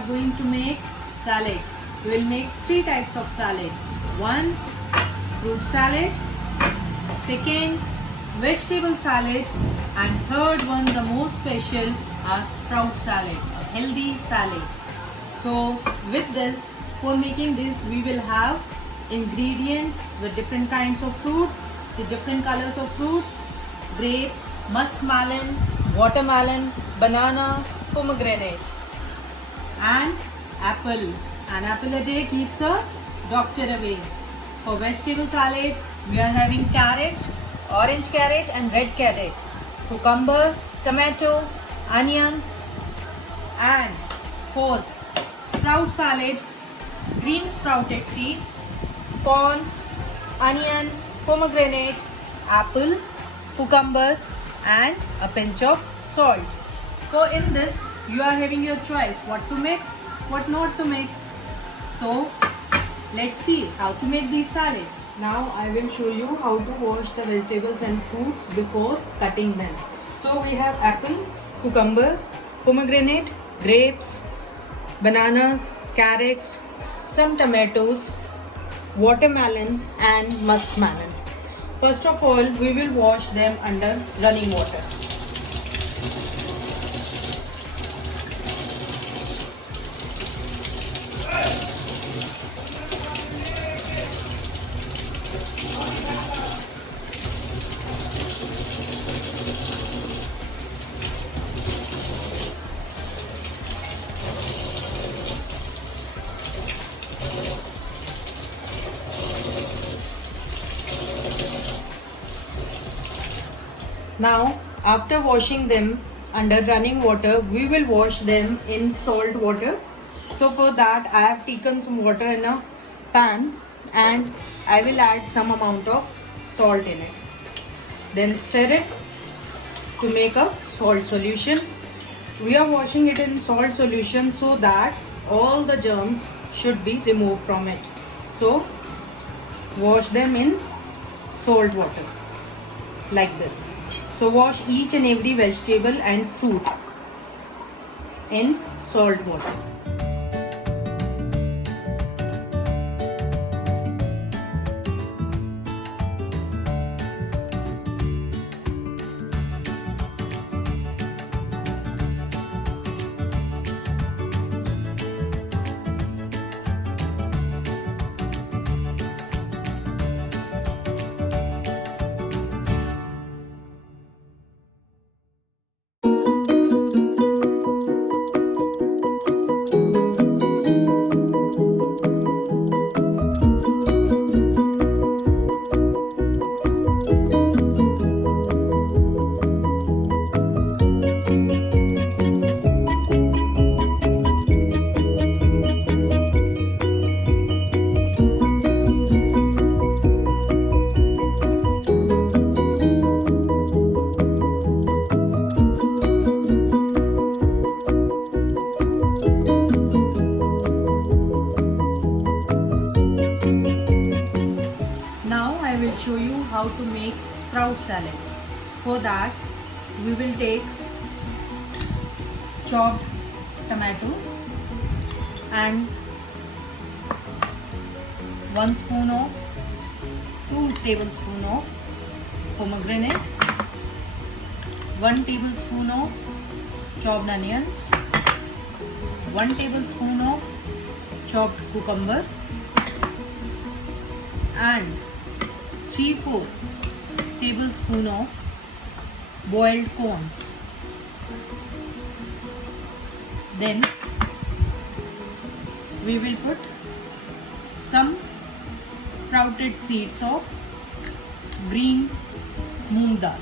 are going to make salad. We will make 3 types of salad. One, fruit salad. Second, vegetable salad. And third one, the most special, a sprout salad, a healthy salad. So with this, for making this, we will have ingredients with different kinds of fruits. See, different colors of fruits: grapes, muskmelon, watermelon, banana, pomegranate, and apple. An apple a day keeps a doctor away. For vegetable salad, we are having carrots, orange carrot and red carrot, cucumber, tomato, onions, and for sprout salad, green sprouted seeds, corns, onion, pomegranate, apple, cucumber, and a pinch of salt. So in this, you are having your choice what to mix, what not to mix. So let's see how to make this salad. Now I will show you how to wash the vegetables and fruits before cutting them. So we have apple, cucumber, pomegranate, grapes, bananas, carrots, some tomatoes, watermelon and muskmelon. First of all, we will wash them under running water. Now, after washing them under running water, we will wash them in salt water. So for that, I have taken some water in a pan and I will add some amount of salt in it. Then stir it to make a salt solution. We are washing it in salt solution so that all the germs should be removed from it. So wash them in salt water like this. So wash each and every vegetable and fruit in salt water. Show you how to make sprout salad. For that, we will take chopped tomatoes and 2 tablespoons of pomegranate, 1 tablespoon of chopped onions, 1 tablespoon of chopped cucumber, and 3-4 tablespoons of boiled corns. Then we will put some sprouted seeds of green moong dal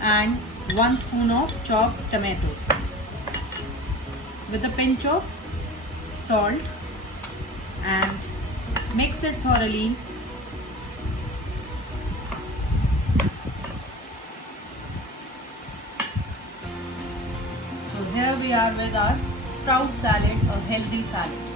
and 1 spoon of chopped tomatoes with a pinch of salt and mix it thoroughly. So here we are with our sprout salad, a healthy salad.